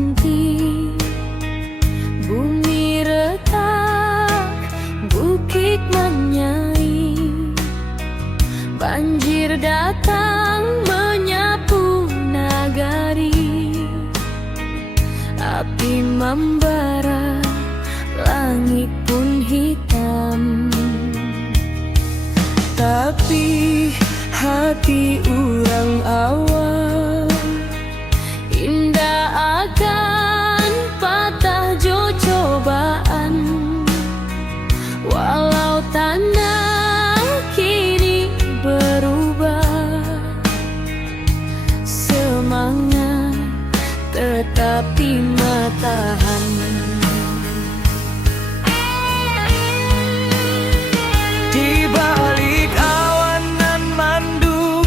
berhenti. Bumi retak, bukit menyai, banjir datang menyapu nagari. Api membara, langit pun hitam. Tapi hati urang awal indah akan patah jo cobaan. Walau tanah kini berubah, semangat tetap tahan. Di balik awan nan mandung,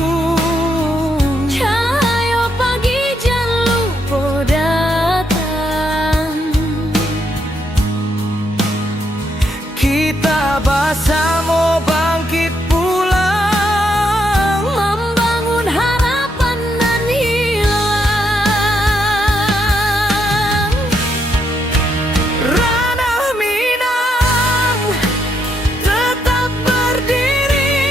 cahaya pagi jan lupa datang. Kita bersama bangkit pulang, membangun harapan nan hilang. Ranah Minang tetap berdiri,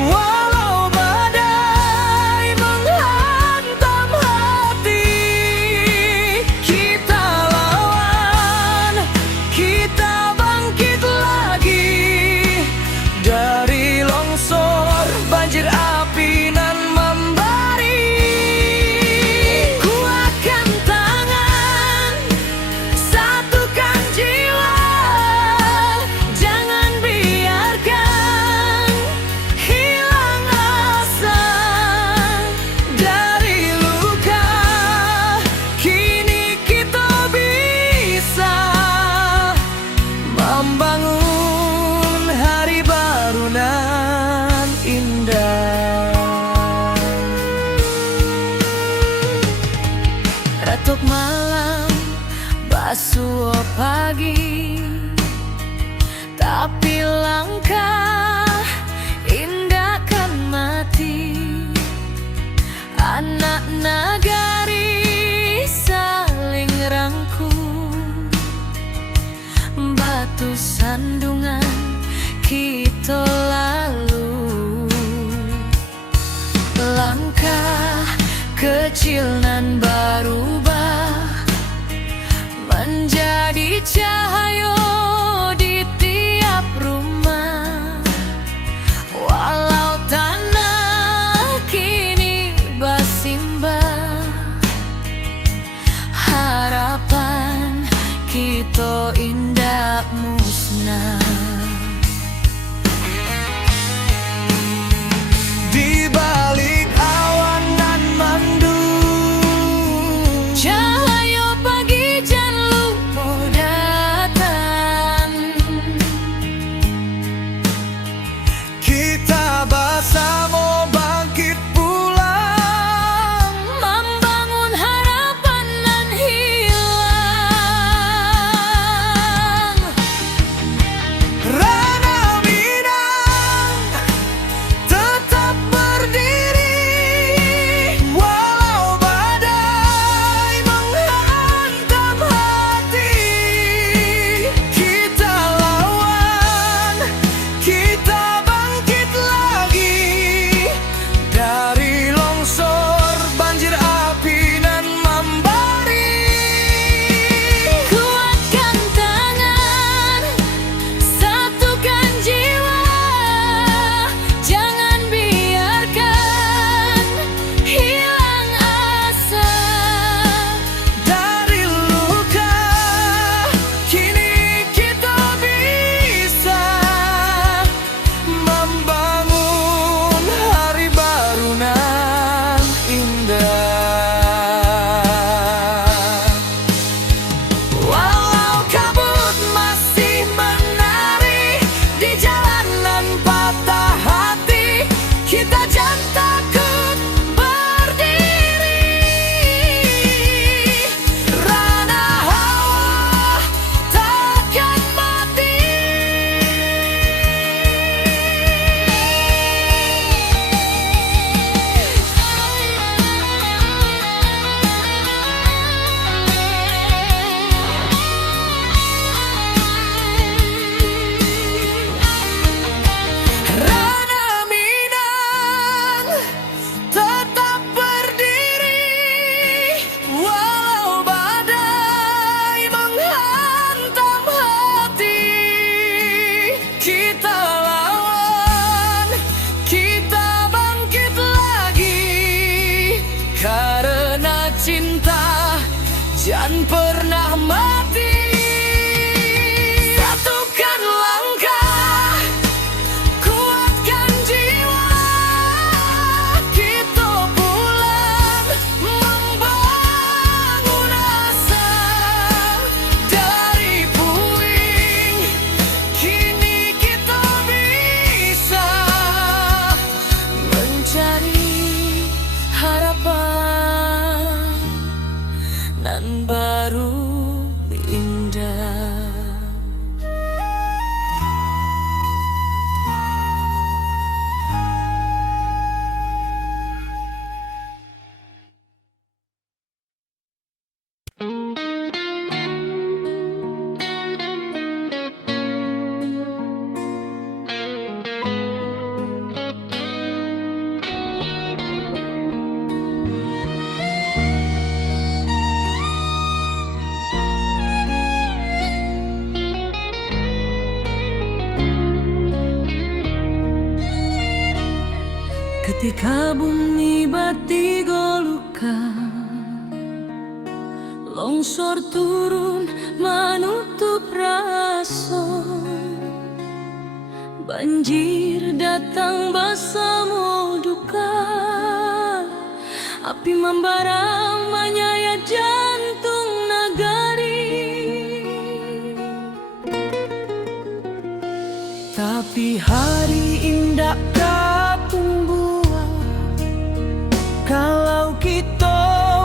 walau badai menghantam hati. Kita lawan, kita bangkit lagi. Dari longsor, banjir api nan membari, kuatkan tangan, satukan jiwa. Jangan biarkan hilang asa. Dari luka, kini kita bisa membangun hari baru nan indah. Retuk malam, basuh pagi, tapi langkah indah kan mati. Anak nagari saling rangkul, batu sandungan kita lalu. Langkah kecil nan berubah menjadi cahaya di tiap rumah. Walau tanah kini bersimbah, harapan kita indah musnah. Di balik awan nan mandung, cahaya pagi jan lupa datang. Kita bersama bangkit pulang, membangun harapan nan hilang. jangan pernah mati. Satukan langkah, kuatkan jiwa, kita pulang membangun asa. Dari puing, kini kita bisa mencari harapan nan baru indah. Ketika bumi bati golukan, longsor turun menutup rasa, banjir datang bersama duka, api membara menyayat jantung nagari. Tapi hari indah kalau kita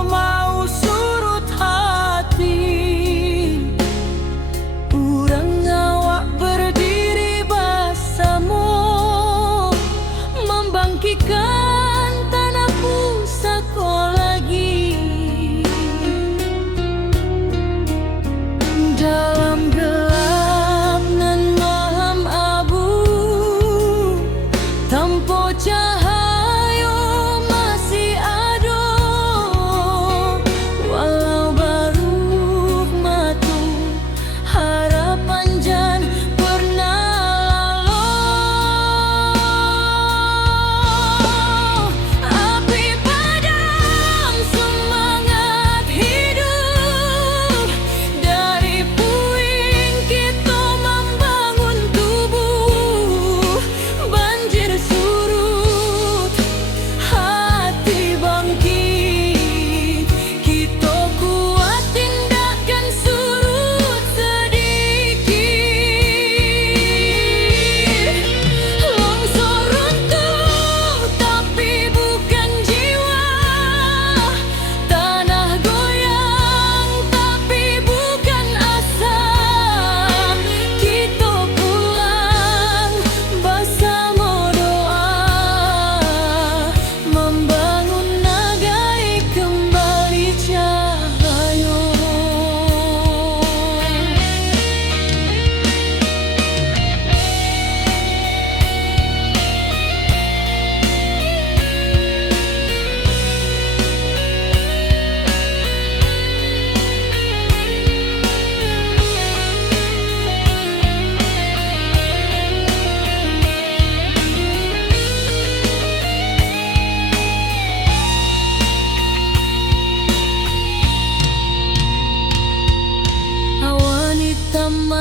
mau surut hati, urang awak berdiri bersama, membangkitkan tanah pusaka lagi. Dalam gelap nan malam abu, tanpa cahaya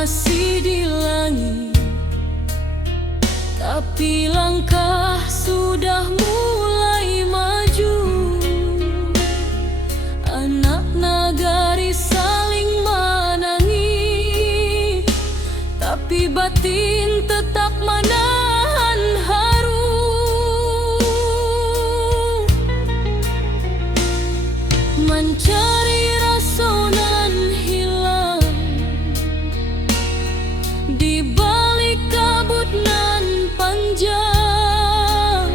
masih di langit, tapi langkah sudah mulai maju. Anak nagari saling menangis, tapi batin tetap menahan haru. Mencari rasa nan hilang di balik kabut nan panjang.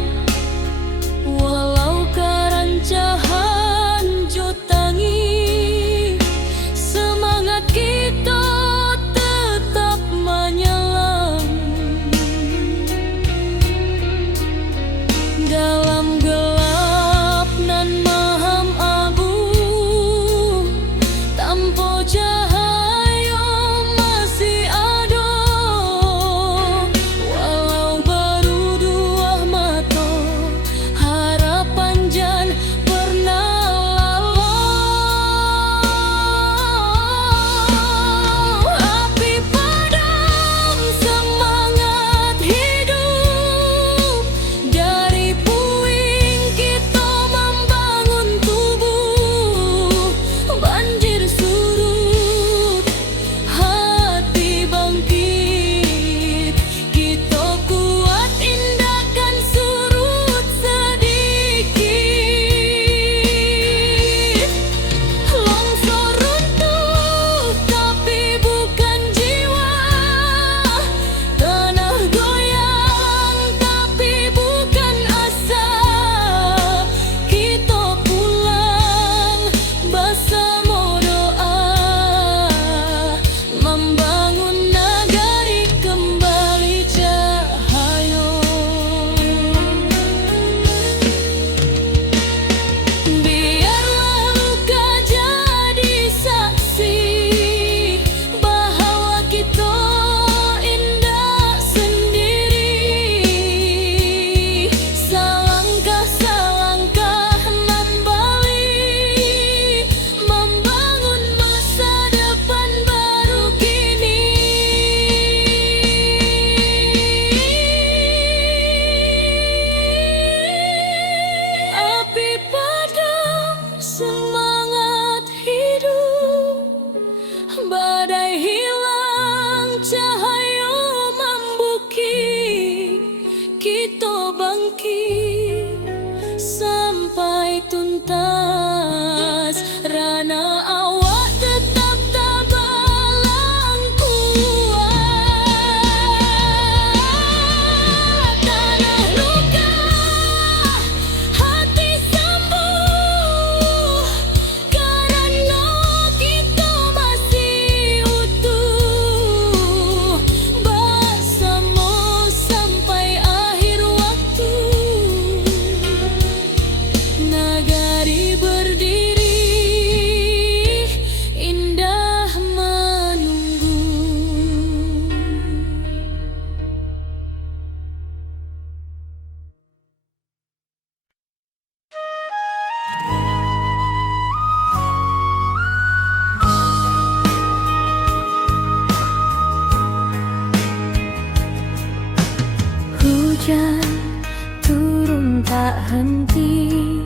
henti.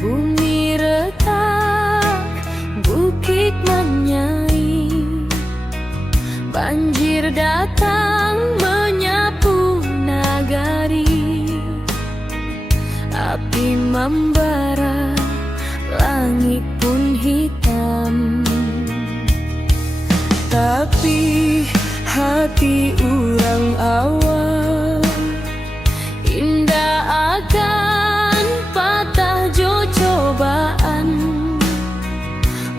Bumi retak, bukit menyai, banjir datang menyapu nagari. Api membara, langit pun hitam. Tapi hati urang awal indah akan patah jo cobaan.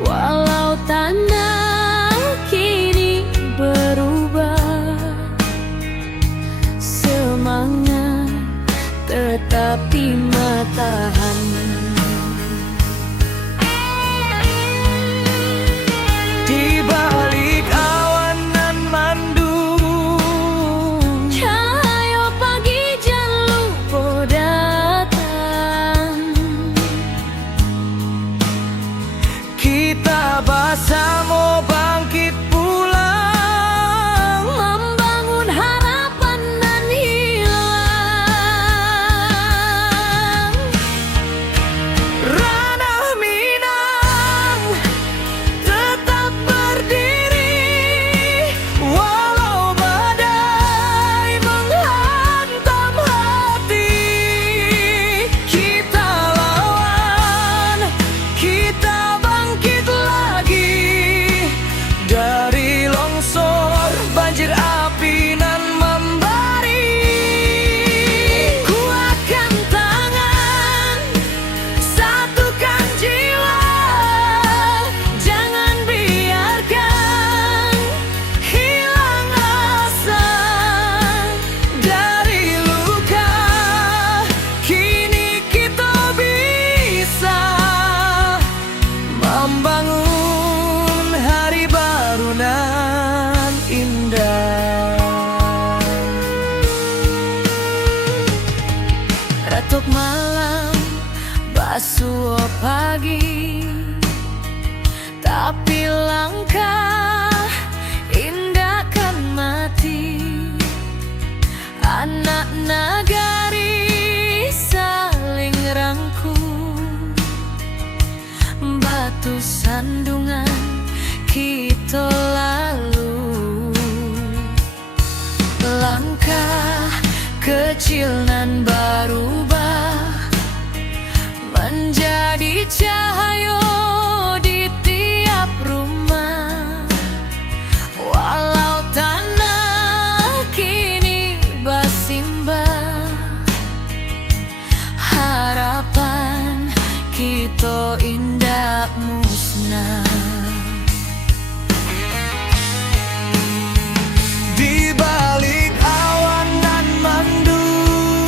Walau tanah kini berubah, semangat tetapi matahan. Di balik awan nan mandung, Cahaya pagi jan lupa datang. kita bersama bangkit pulang, Membangun harapan nan hilang. ranah Minang tetap berdiri, walau badai menghantam hati. Kita lawan, kita bangkit lagi dari longsor, banjir api nan membari. Kuatkan tangan, satukan jiwa, jangan biarkan hilang asa. Dari luka, kini kita bisa membangun hari baru nan indah. Retuk malam, basuh pagi, tapi langkah indah kan mati. Anak nagari saling rangkul, batu sandungan kita lalu. Langkah kecil nan berubah menjadi cahaya di tiap rumah. Walau tanah kini bersimbah, harapan kita indah musnah. Di balik awan nan mandung,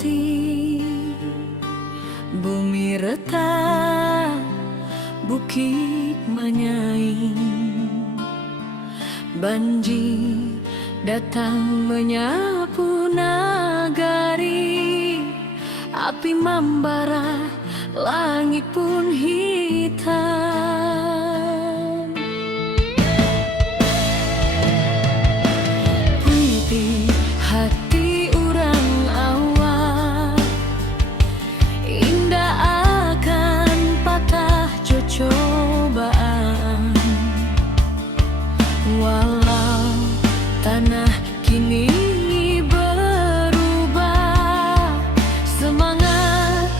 hati. Bumi retak, bukit menyaing, banjir datang menyapu nagari. Api membara, langit pun hitam. Puiti hati urang awak, indah akan patah cobaan. Walau tanah kini berubah, semangat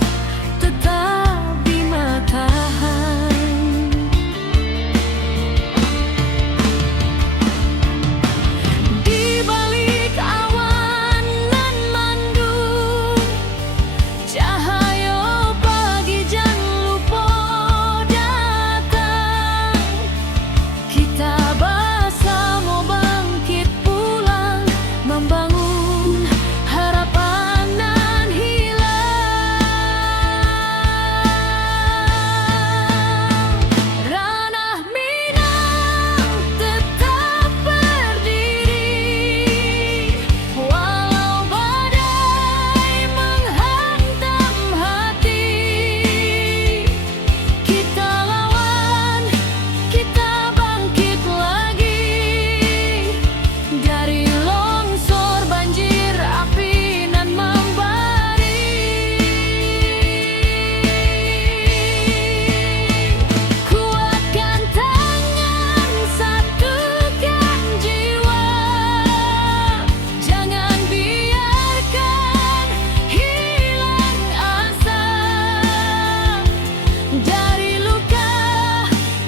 tetap di matahan. Di balik awan nan mendung, cahaya pagi jan lupa datang. Kita bersama bangkit pulang, membangun harapan nan hilang. Ranah Minang tetap berdiri, walau badai menghantam hati. Kita lawan, kita bangkit lagi, dari longsor banjir api nan membari. Kuatkan tangan, satukan jiwa, jangan biarkan hilang asa. Dari luka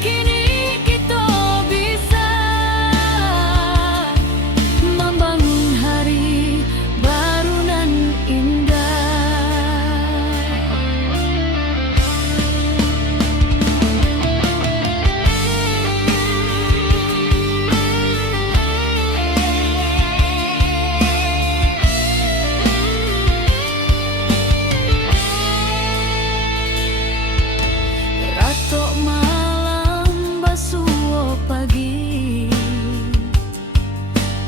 kini kita bisa membangun hari baru nan indah. Ratok malam basuh pagi,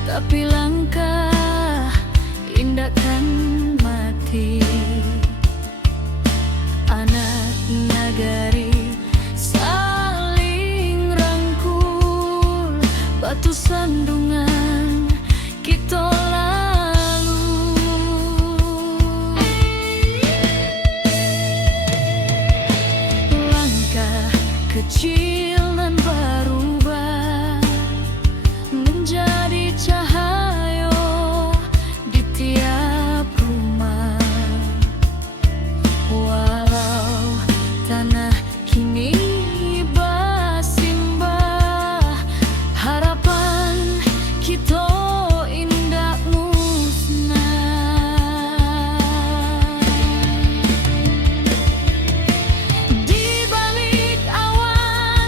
tapi langkah indahkan mati. Anak nagari saling rangkul, batu sandungan kita lalu. Langkah kecil nan berubah menjadi cahaya di tiap rumah. Walau tanah kini bersimbah, harapan kita indah musnah. Di balik awan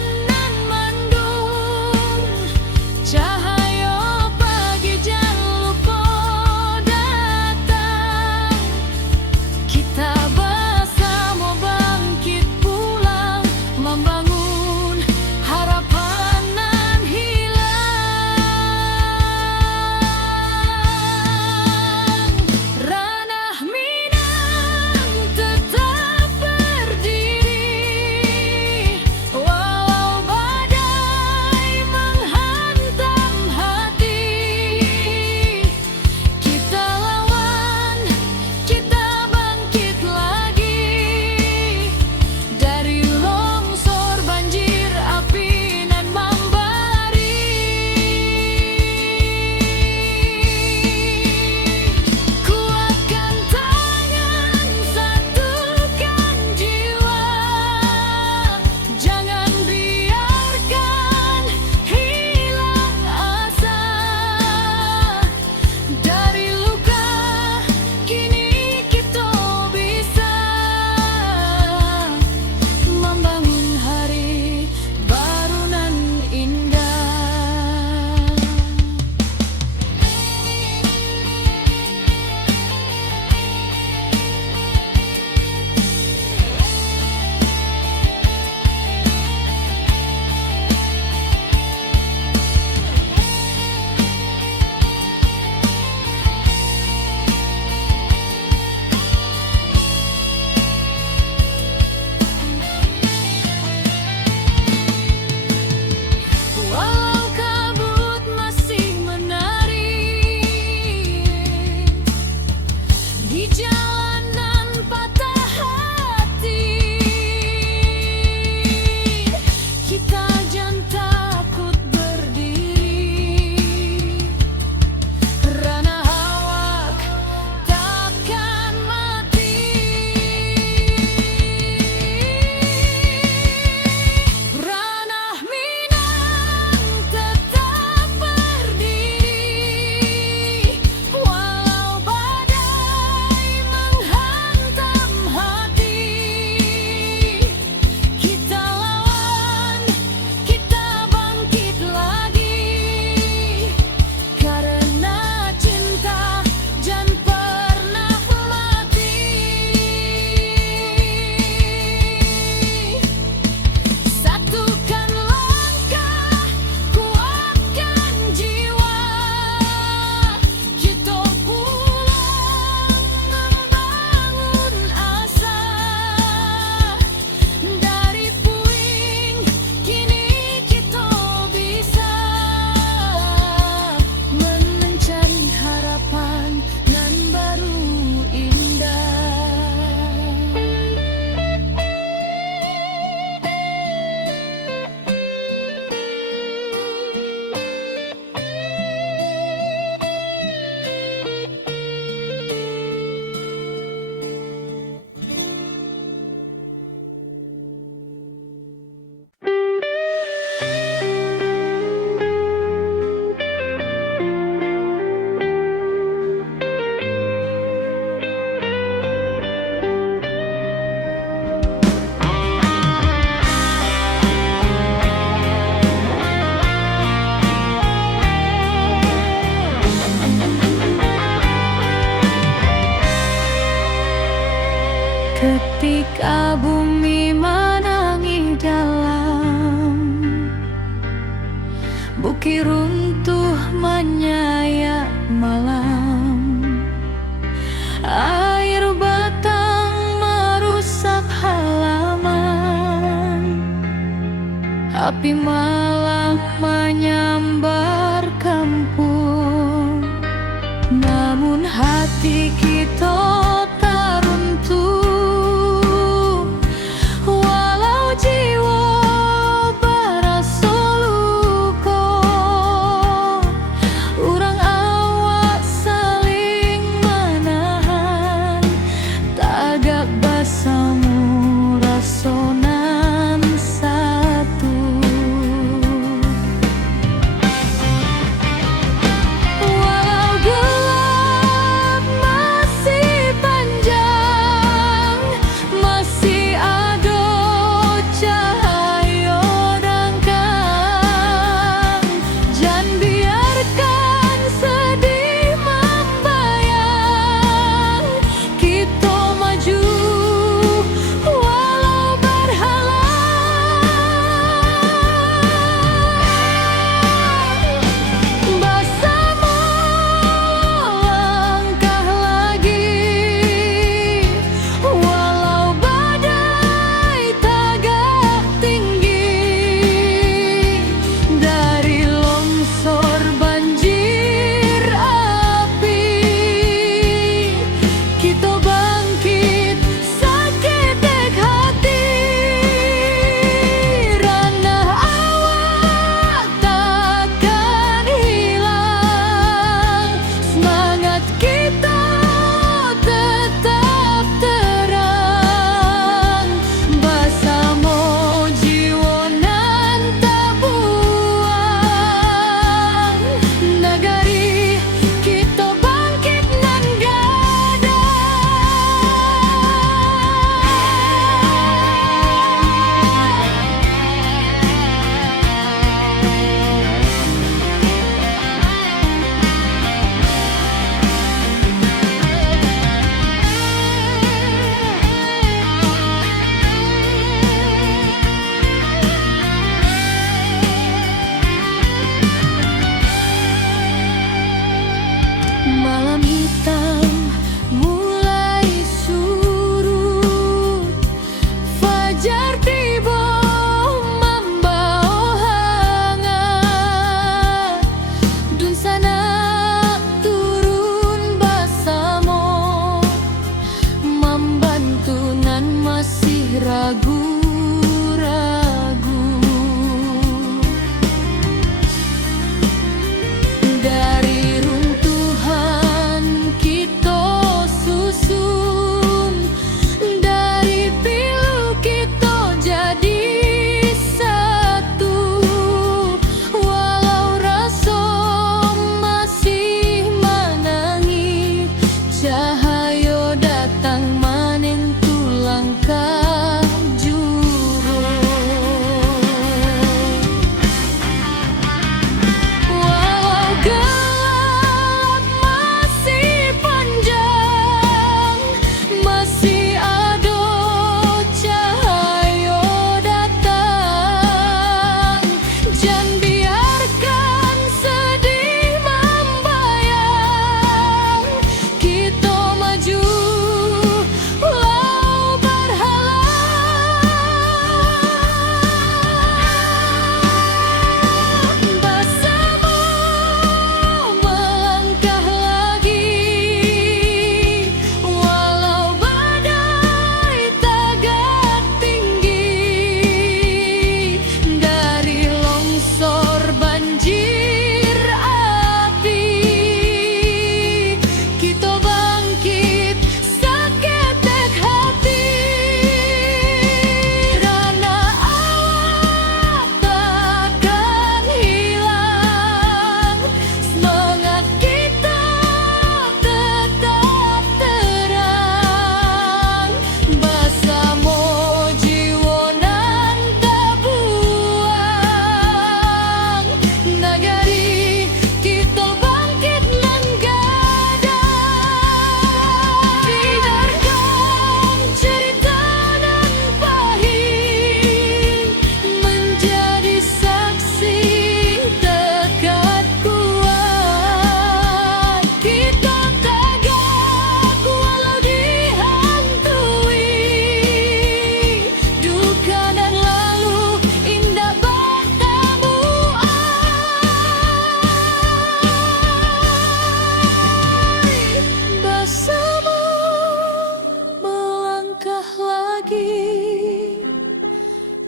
api malam menyambar kampung. Namun hati kita tak runtuh, walau jiwa berasa luka. Urang awak saling menahan, tagak basamu rasonan satu. Walau gelap masih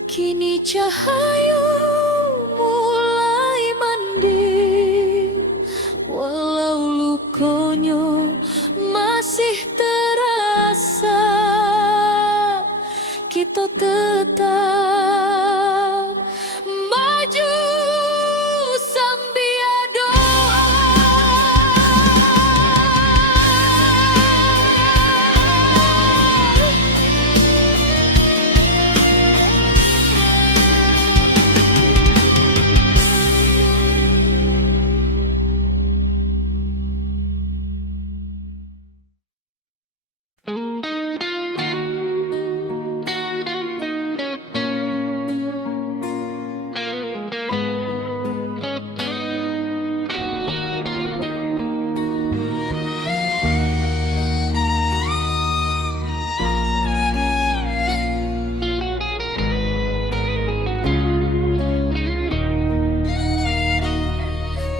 Kini cahaya mulai mending, walau lukonya masih terasa. Kita tetap maju sambil doa.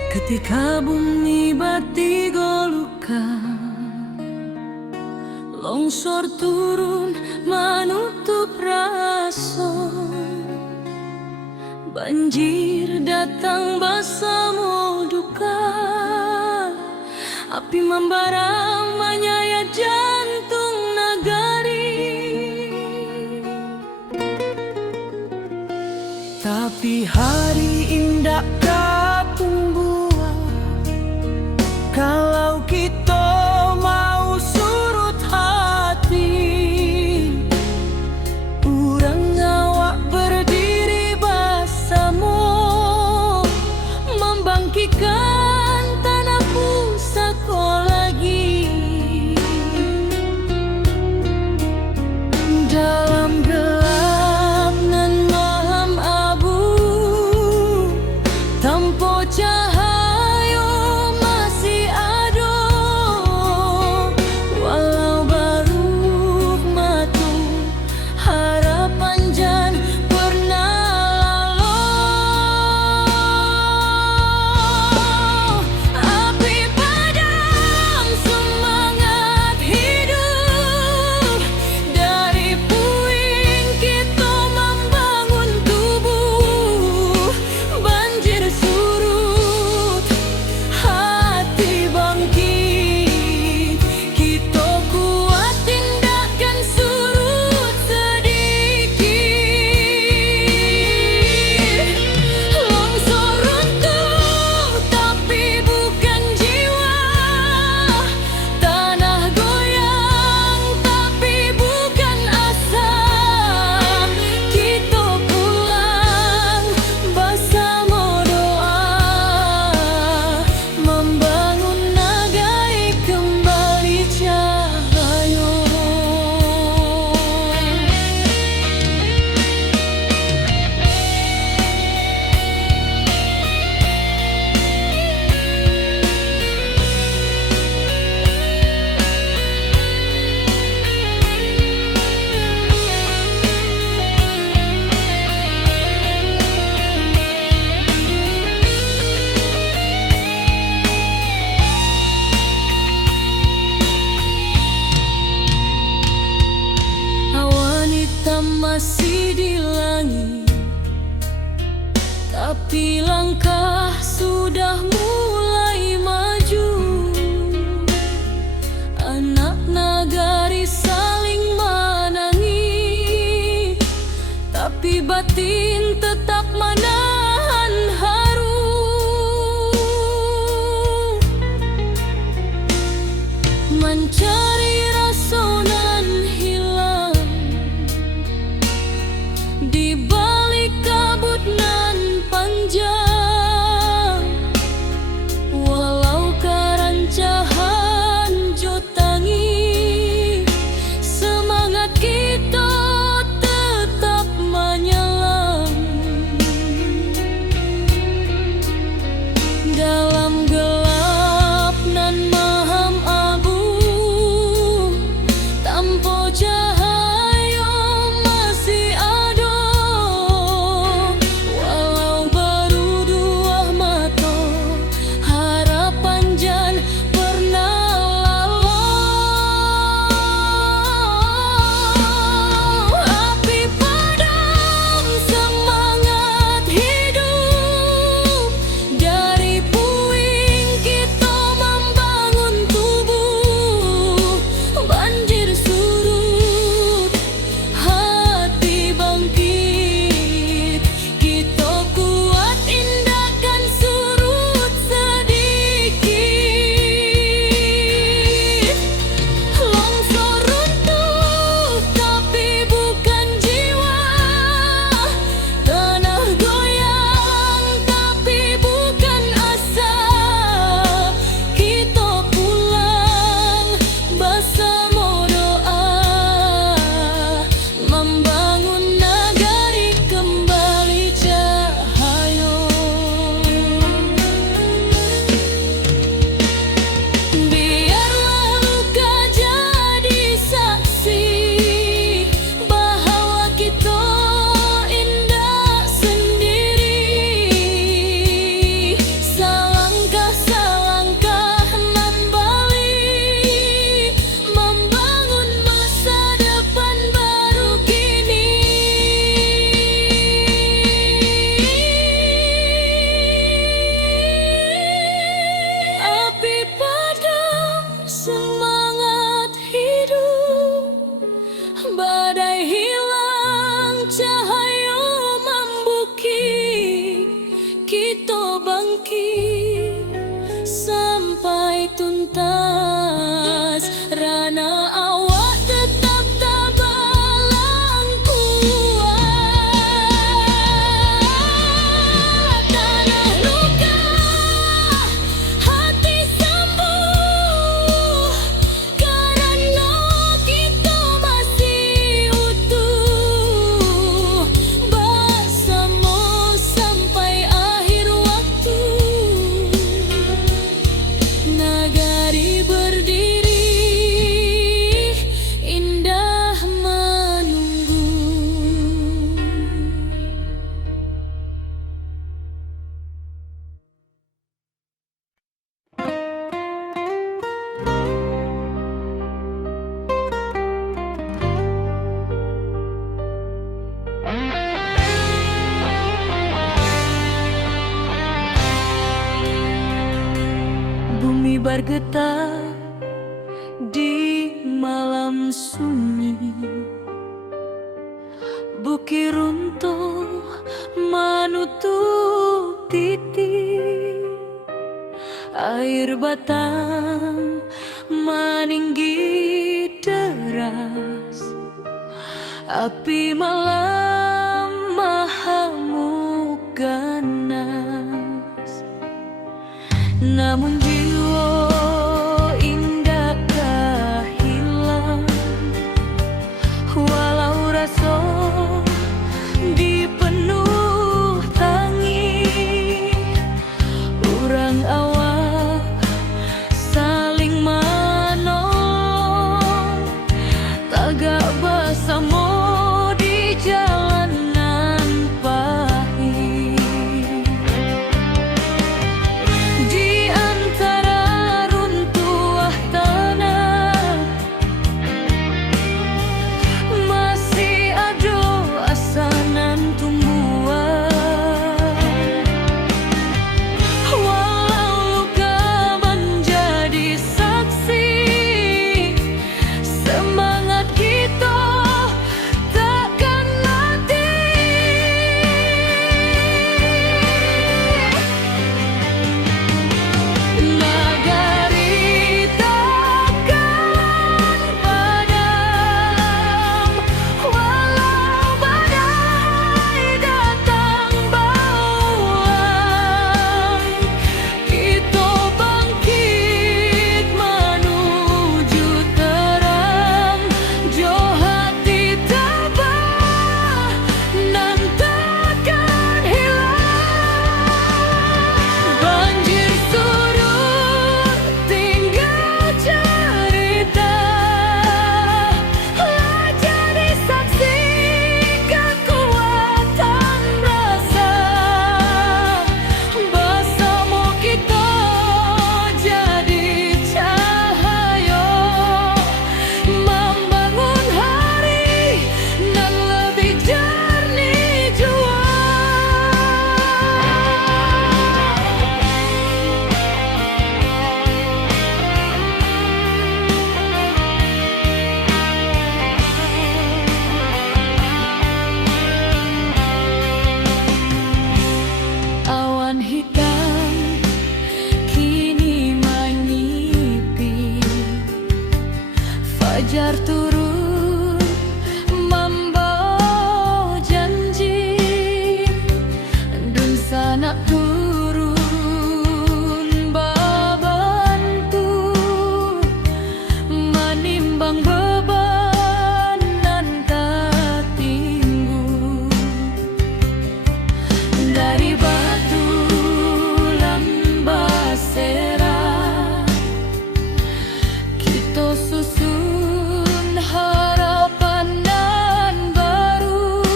Ketika bumi bati golukan, longsor turun menutup rasa, banjir datang bersama duka, api membara menyayat jantung negari. Tapi hari indah kapung kalau kita mau surut hati, urang awak berdiri bersama, membangkitkan tanah pusaka lagi. Dalam gelap nan malam abu, tanpa cahaya masih di langit, tapi langkah sudah mulai maju. Anak nagari saling menangis, tapi batin tetap menahan haru. Mencari rasa nan hilang di balik kabut nan panjang, walau karancahan jotangi, semangat kita tetap menyelam. bergetar di malam sunyi. Bukit runtuh menutup titik, air batang meninggi deras, api malam mahamuk ganas. Namun jiwa indakkah hilang, walau rasa dipenuh tangi. Urang awak saling menolong, tagak bersama di jalanan pahit. Di antara runtuh tanah masih ada asanan tumbuhan. Walau luka menjadi saksi, semangat kita takkan mati. Nagari takkan padam, walau badai datang bauan. Kita bangkit menuju terang, jo hati tabah nan takkan hilang. Banjir surut tinggal cerita, jadi saksi kekuatan rasa. Bersama kita jadi cahaya, membangun hari nan lebih jernih jua. Awan hitam kini menyipi, fajar turun membawa janji, dun sanak turun babantu, menimbang beban nan tak tinggu. Dari batu lambasera kita susun harapan nan baru.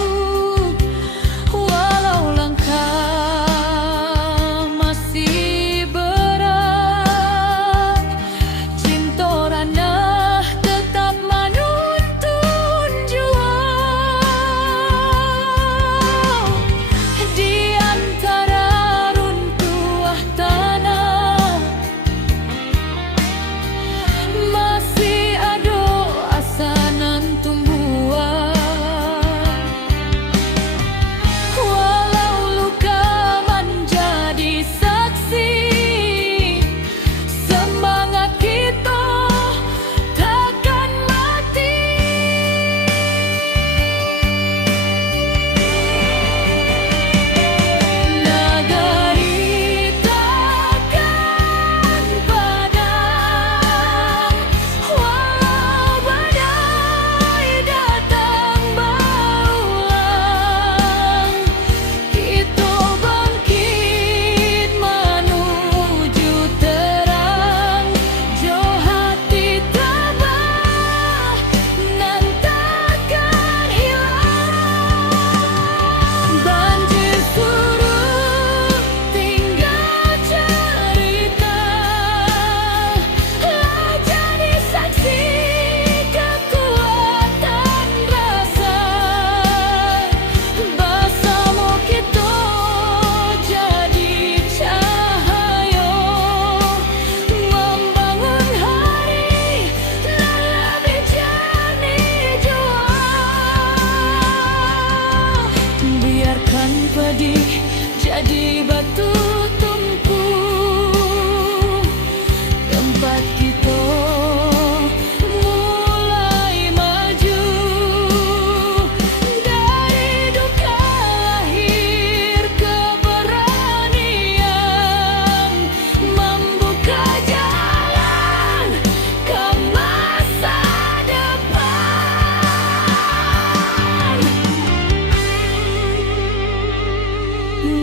Walau langkah pedih jadi batu tumpu, tempat kita mulai maju. Dari duka lahir keberanian, membuka jalan ke masa depan.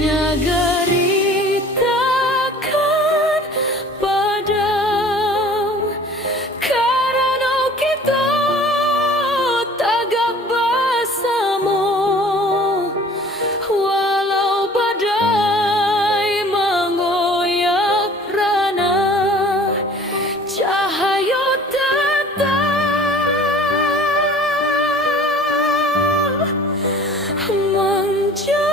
Nagari takkan padam karena kita tagap bersama. Walau badai menggoyak rana, cahaya tetap menjadi.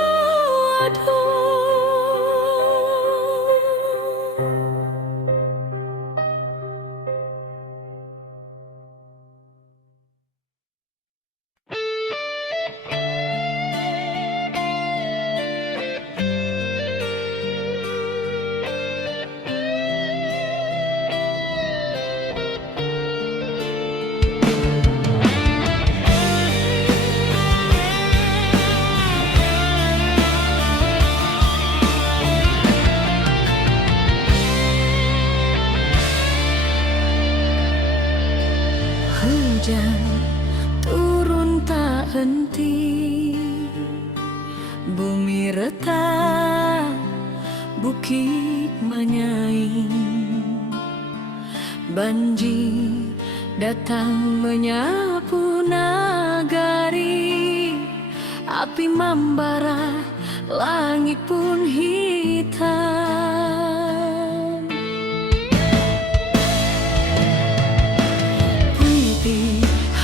Hujan turun tak henti, bumi retak, bukit menyaing. Banjir datang menyapu nagari, api membara, langit pun hitam.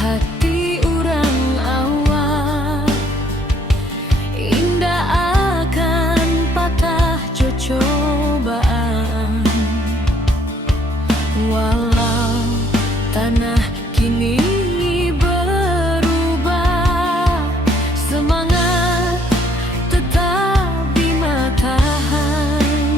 Hati orang awak indah akan patah cobaan. Walau tanah kini berubah, semangat tetap di matahari.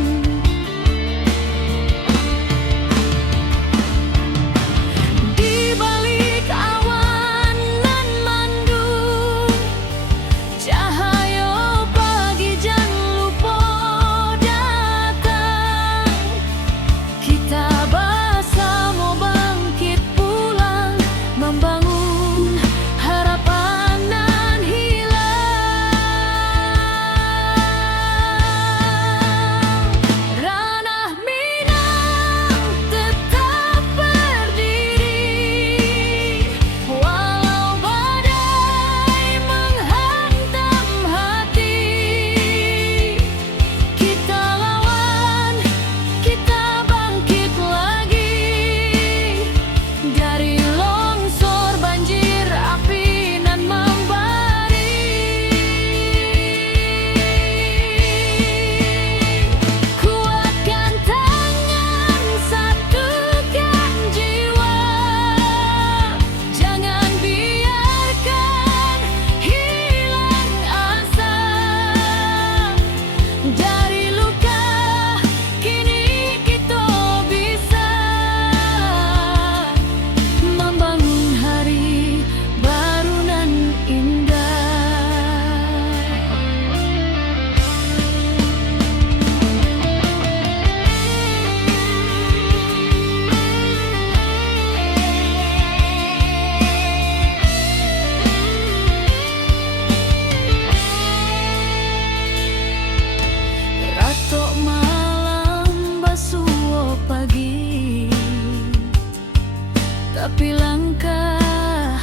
Tapi langkah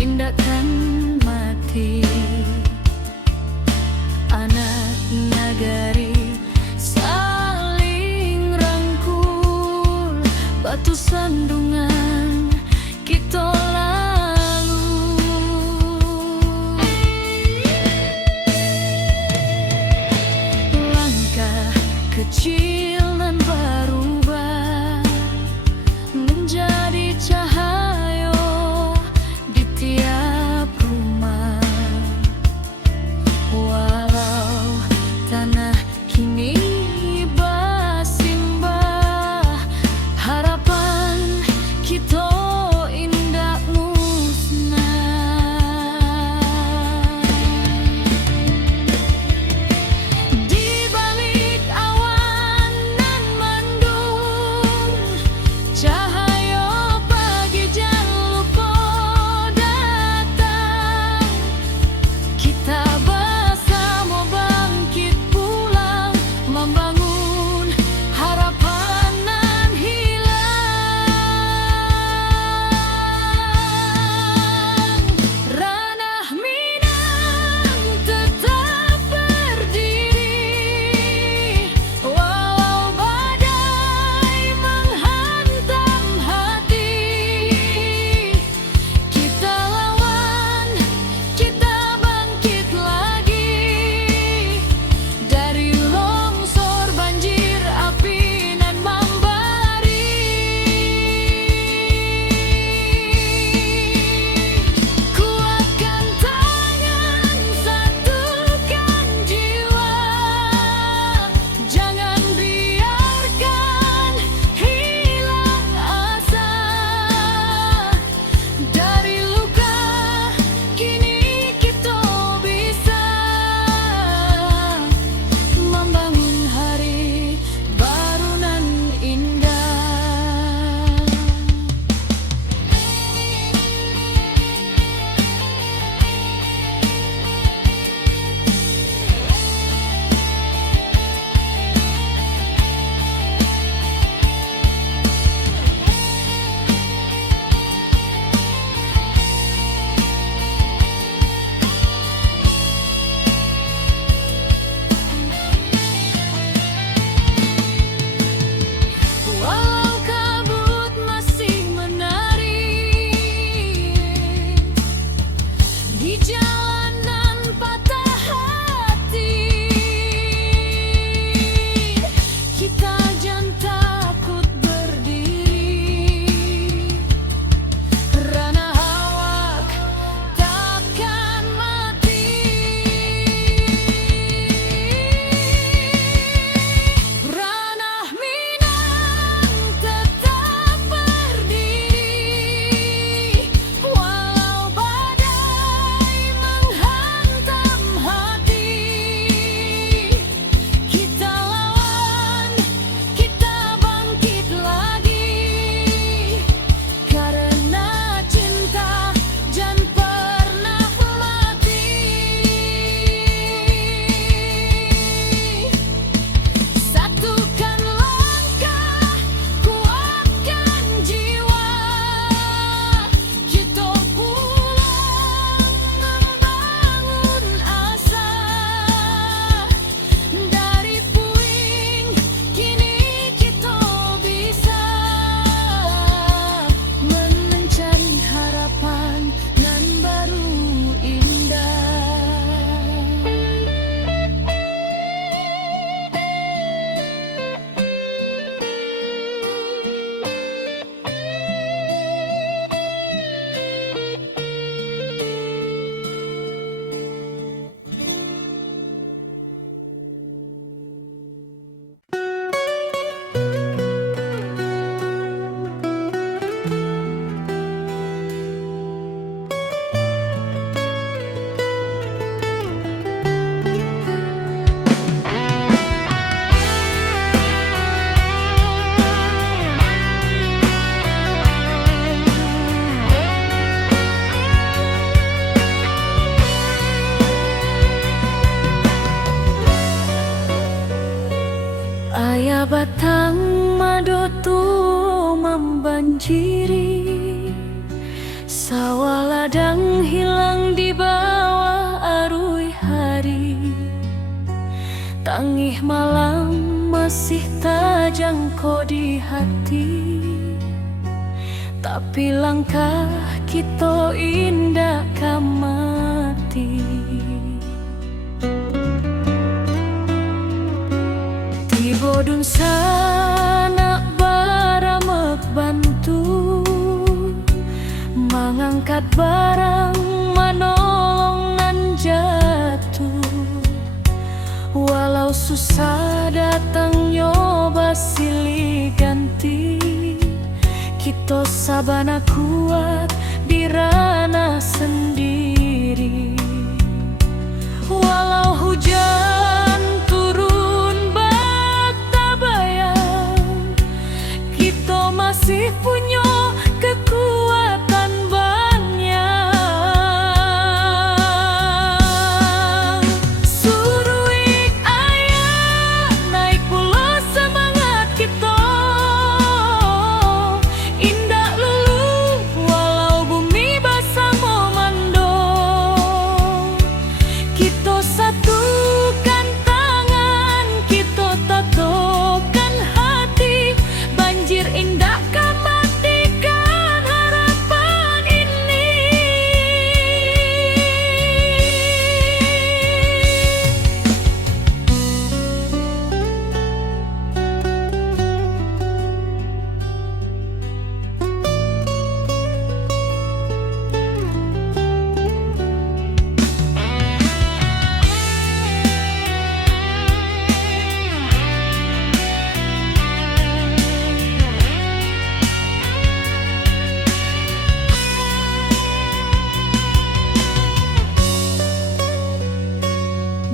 indah kan mati. Anak nagari saling rangkul, batu sandungan kita lalu. Langkah kecil dan berubah menjadi cahaya di tiap rumah. Walau batang madotu membanjiri sawah ladang hilang di bawah arui hari. Tangih malam masih tajangko di hati, tapi langkah kita indah kamati. Bodun sana baramek bantu mengangkat barang manolong nan jatuh. Walau susah datang nyoba silih ganti, kita sabana kuat di ranah sendiri. Walau hujan masih punya kekuatan banyak. Suruik ayah naik pulau semangat kita, indah lulu walau bumi basah memando. Kita satukan tangan, kita tatokan hati, banjir indah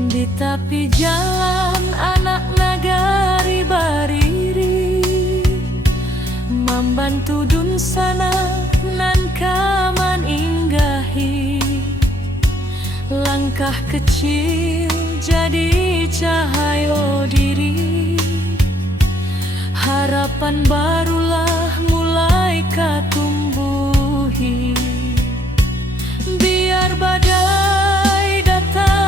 di tepi jalan anak nagari bariri, membantu dun sana nan kaman inggahi. Langkah kecil jadi cahaya diri, harapan barulah mulai katumbuhi. Biar badai datang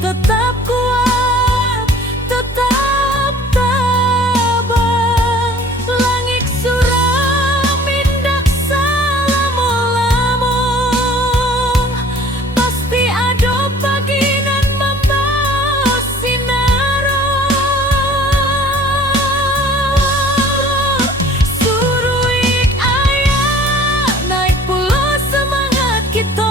tetap kuat, tetap tabah. Langit suram indak salamo-lamo, pasti ada pagi nan membawa sinaro. Suruik ayah naik pulau semangat kita,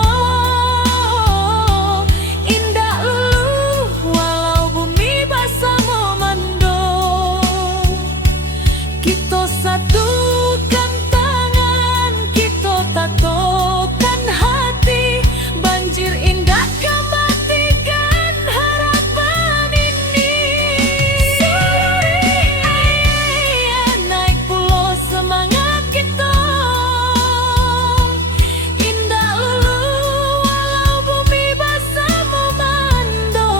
satukan tangan, kita tatokan hati, banjir indah kematikan harapan ini. Suruik ayah naik pulau semangat kita, indah lulu walau bumi basah memando.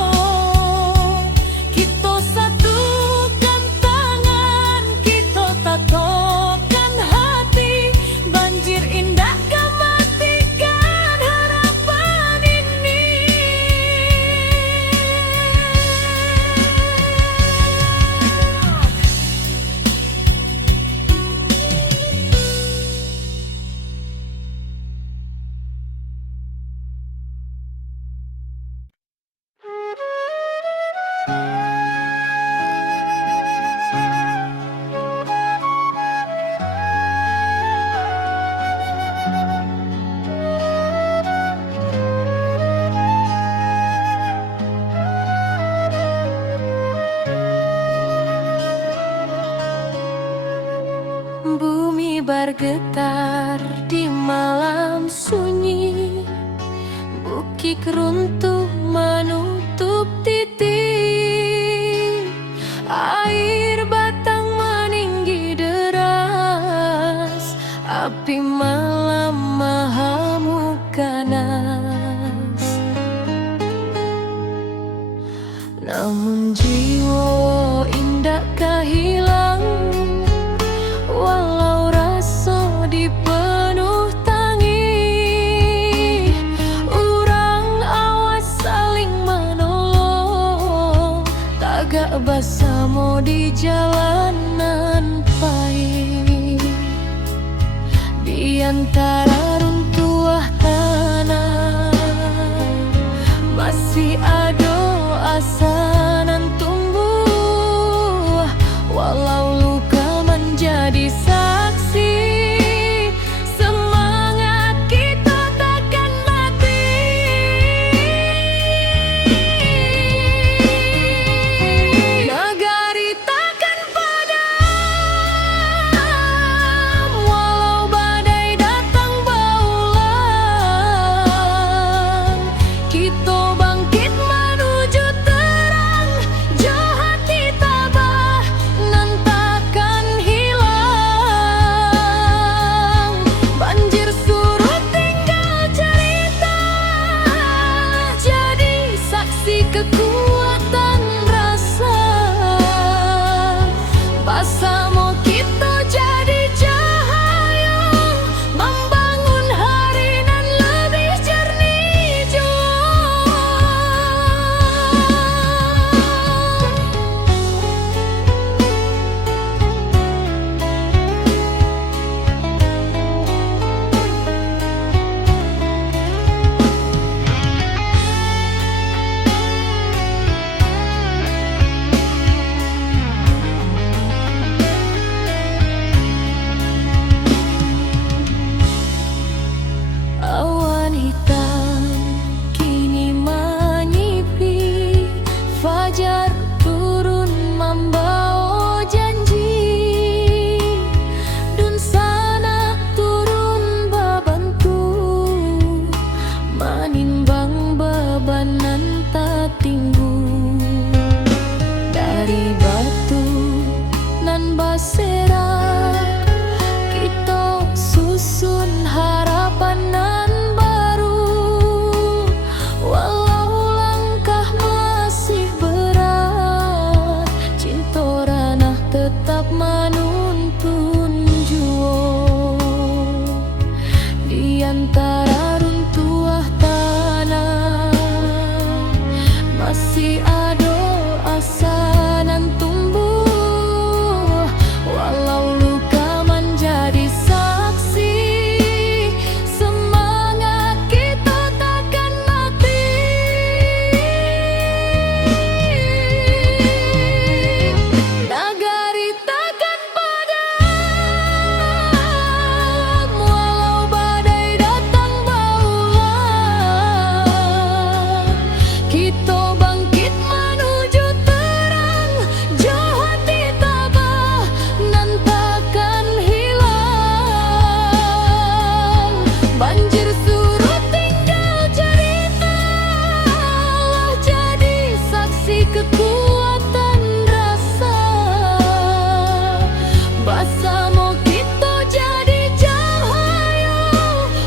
Kita satukan tangan, kita tatokan hati, banjir indah kematikan harapan ini. Bumi bergetar di malam sunyi, bukit runtuh menutup titik, air batang meninggi deras, api malam maha ganas. tagak bersama di jalanan pahit, di antara runtuh tanah masih ada asa nan tumbuh, walau luka menjadi saksi. Semangat kita takkan mati. Nagari takkan padam, walau badai datang berulang. Kita bangkit menuju terang, jauh hati tabah nan takkan hilang. Banjir surut tinggal cerita, jadi saksi kekuatan rasa. Bersama kita jadi cahaya, membangun hari nan lebih jernih jua. Awan hitam kini menyipi, fajar turun membawa janji, dun sana turun bebantu, menimbang beban nan tak tinggu. Dari batu nan berserak, kita susun harapan nan baru. Walau langkah masih berat, cinta ranah tetap menuntun jua. Di antara runtuh tanah masih ada asa nan tumbuh, walau luka menjadi saksi. Semangat kita takkan mati. Nagari takkan padam, walau badai datang berulang. Kita bangkit menuju terang, jauh hati tabah nan takkan hilang. Banjir surut tinggal cerita, jadi saksi kekuatan rasa. Bersama kita jadi cahaya,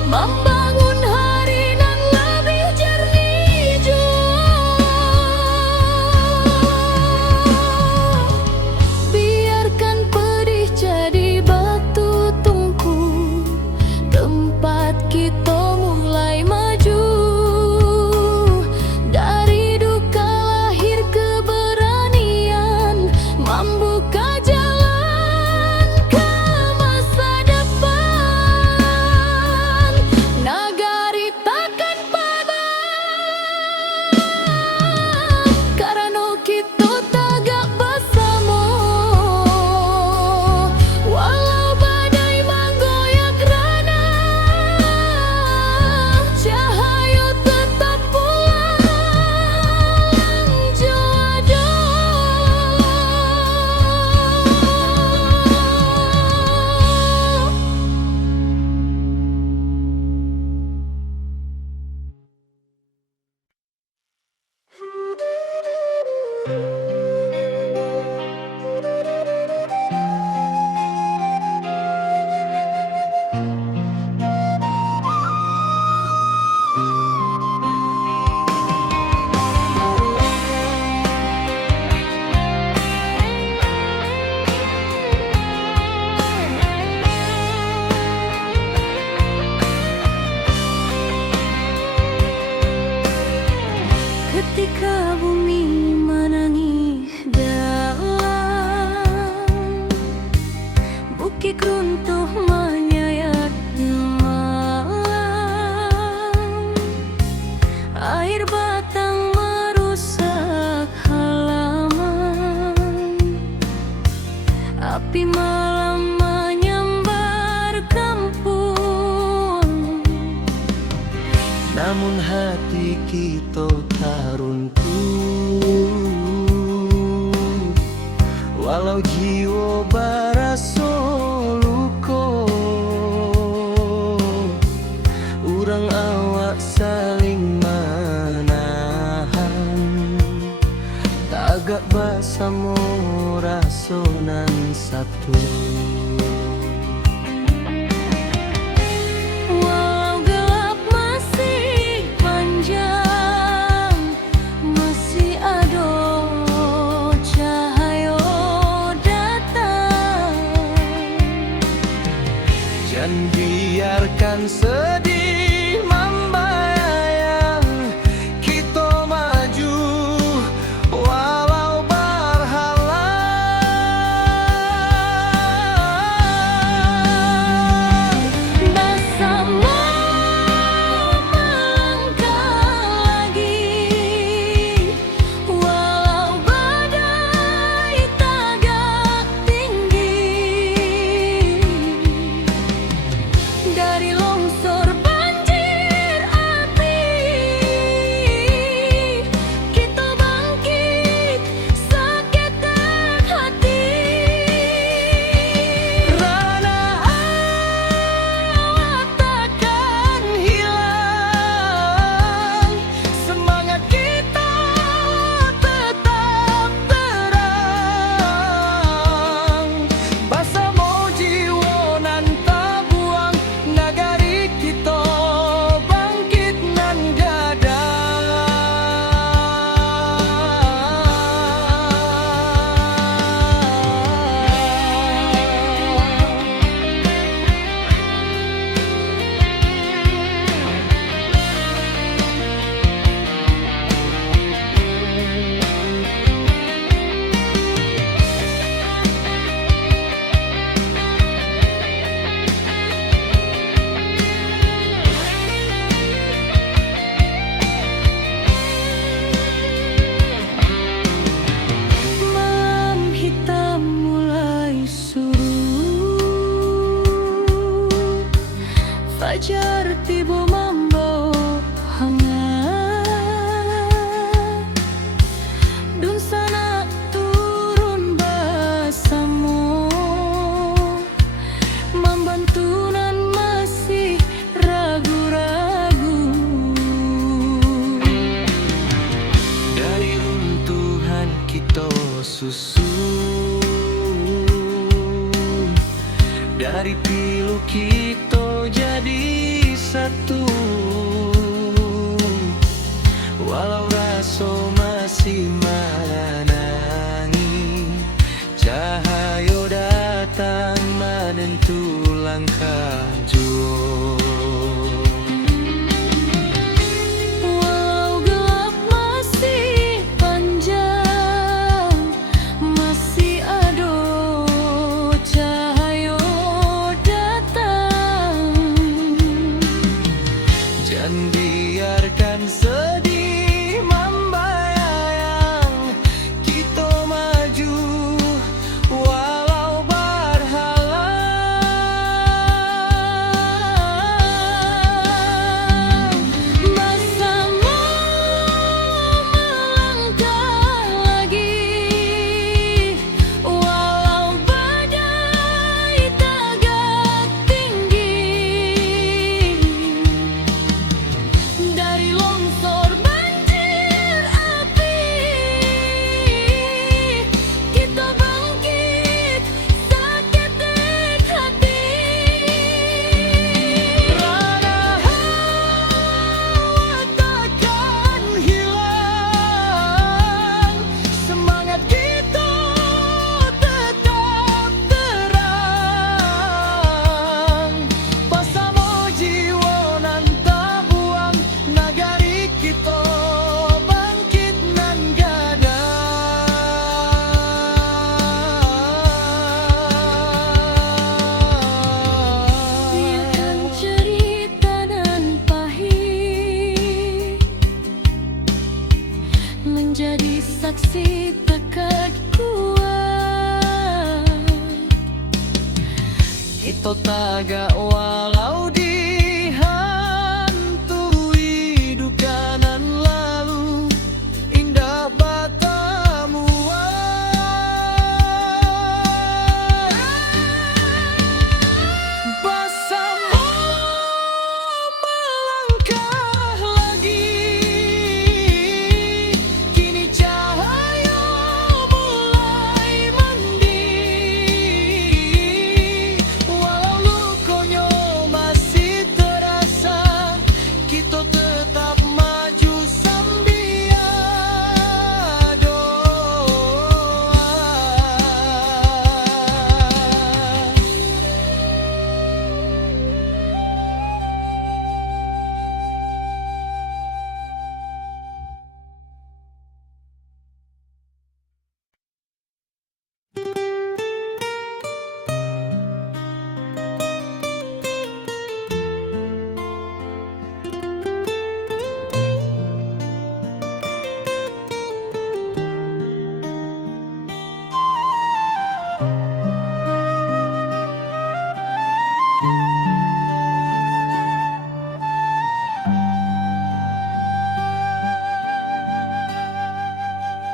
membangun hari nan lebih jernih jua. Biarkan pedih jadi batu tungku, tempat kita mulai maju. Dari duka lahir keberanian, membuka jalan ke masa depan. Nagari takkan padam, karena kita tagak bersama. Walau badai menggoyak ranah, cahaya tetap pulang jua. Ketika bumi menangis Air batang merusak halaman, api malam menyambar kampung. Namun hati kita tak runtuh, walau jiwa baraso luko. Urang awak saling menahan, tagak bersama rasonan satu. Walau gelap masih panjang, masih ada cahaya datang. Jangan biarkan sedih membayang, kita maju walau berhalang. Bersama melangkah lagi, walau badai tagak tinggi. Dari longsor banjir api, kita bangkit seketek hati. Rana awak takkan hilang, semangat kita tetap terang. Bersama jiwa nan tak buang, nagari kita bangkit nan gadang. Malam hitam mulai surut, fajar tiba membawa hangat. Dun sana turun bersama, membantu nan masih ragu-ragu. Dari runtuhan kita susun, dari pilu kita jadi satu. Walau rasa masih menangi, cahaya datang menentu langkah jua. Walau gelap masih panjang, masih ada cahaya datang. Jangan biarkan sedih membayang, kita maju walau berhalang. Bersama melangkah lagi, walau badai tagak tinggi. Dari longsor banjir api, kita bangkit seketek hati. Rana awak takkan hilang, semangat kita tetap terang. Bersama jiwa nan tak buang, nagari kita bangkit nan gadang. Biarkan cerita nan pahit menjadi saksi tekad kuat. Kita taga walau dihantui duka nan lalu, indah batamu bersama melangkah lagi. Kini cahaya mulai mandi, walau lukonya masih terasa, kita tetap maju sambil doa.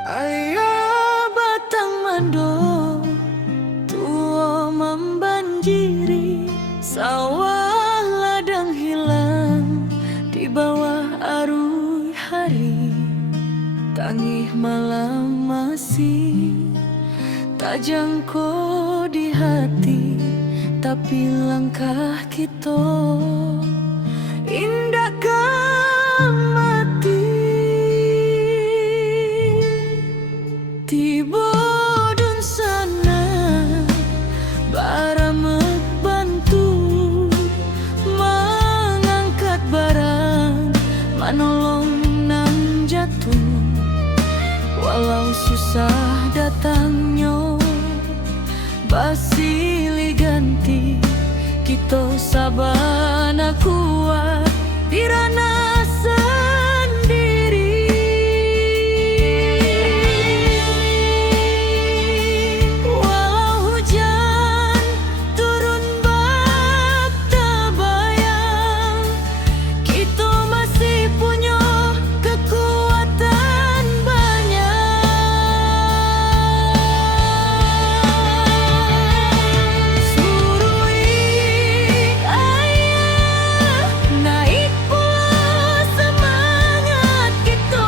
Ayah batang mando tua membanjiri, sawah ladang hilang di bawah arus hari. Tangih malam masih tak jangkau di hati, tapi langkah kita indahkan mati. Tiba dun sana baramek bantu mengangkat barang, manolong nan jatuh. Walau susah datangnya basilih ganti, kita sabana kuat dirana sendiri. Walau hujan turun bak tabayang, kita masih punya kekuatan banyak. Surui ayah, naik pula semangat kita.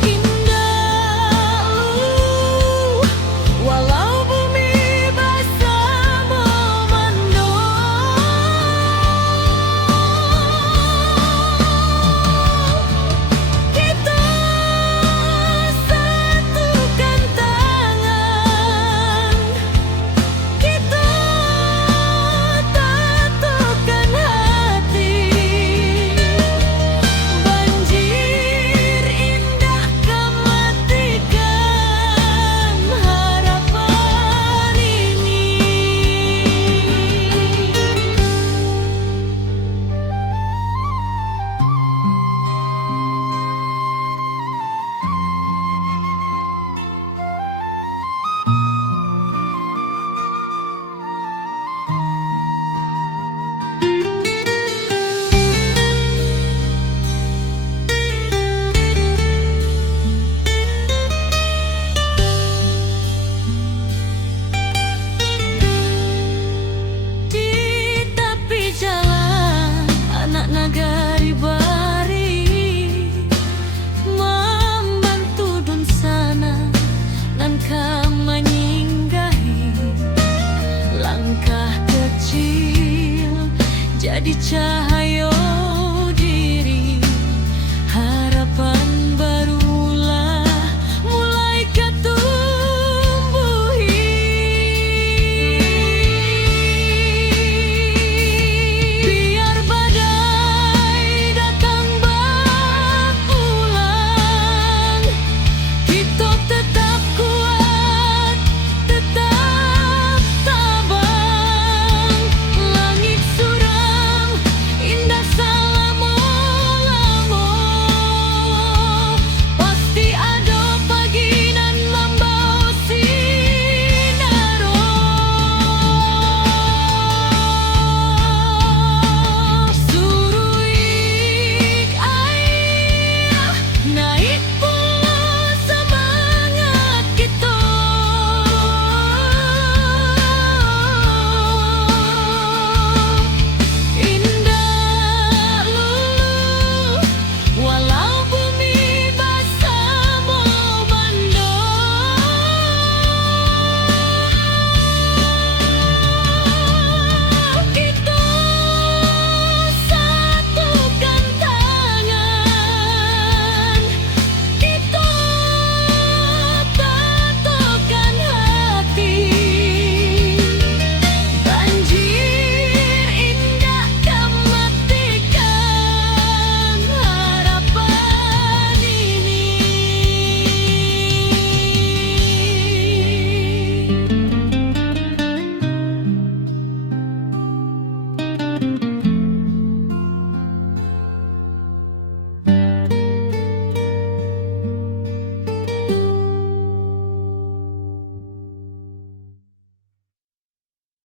Indah walau bumi basah memandung, kita satukan tangan, kita tatukan hati. Banjir indah kematikan harapan ini. Di tepi jalan anak nagari bari membantu dun sana nan menyinggahi. Langkah kecil jadi cahaya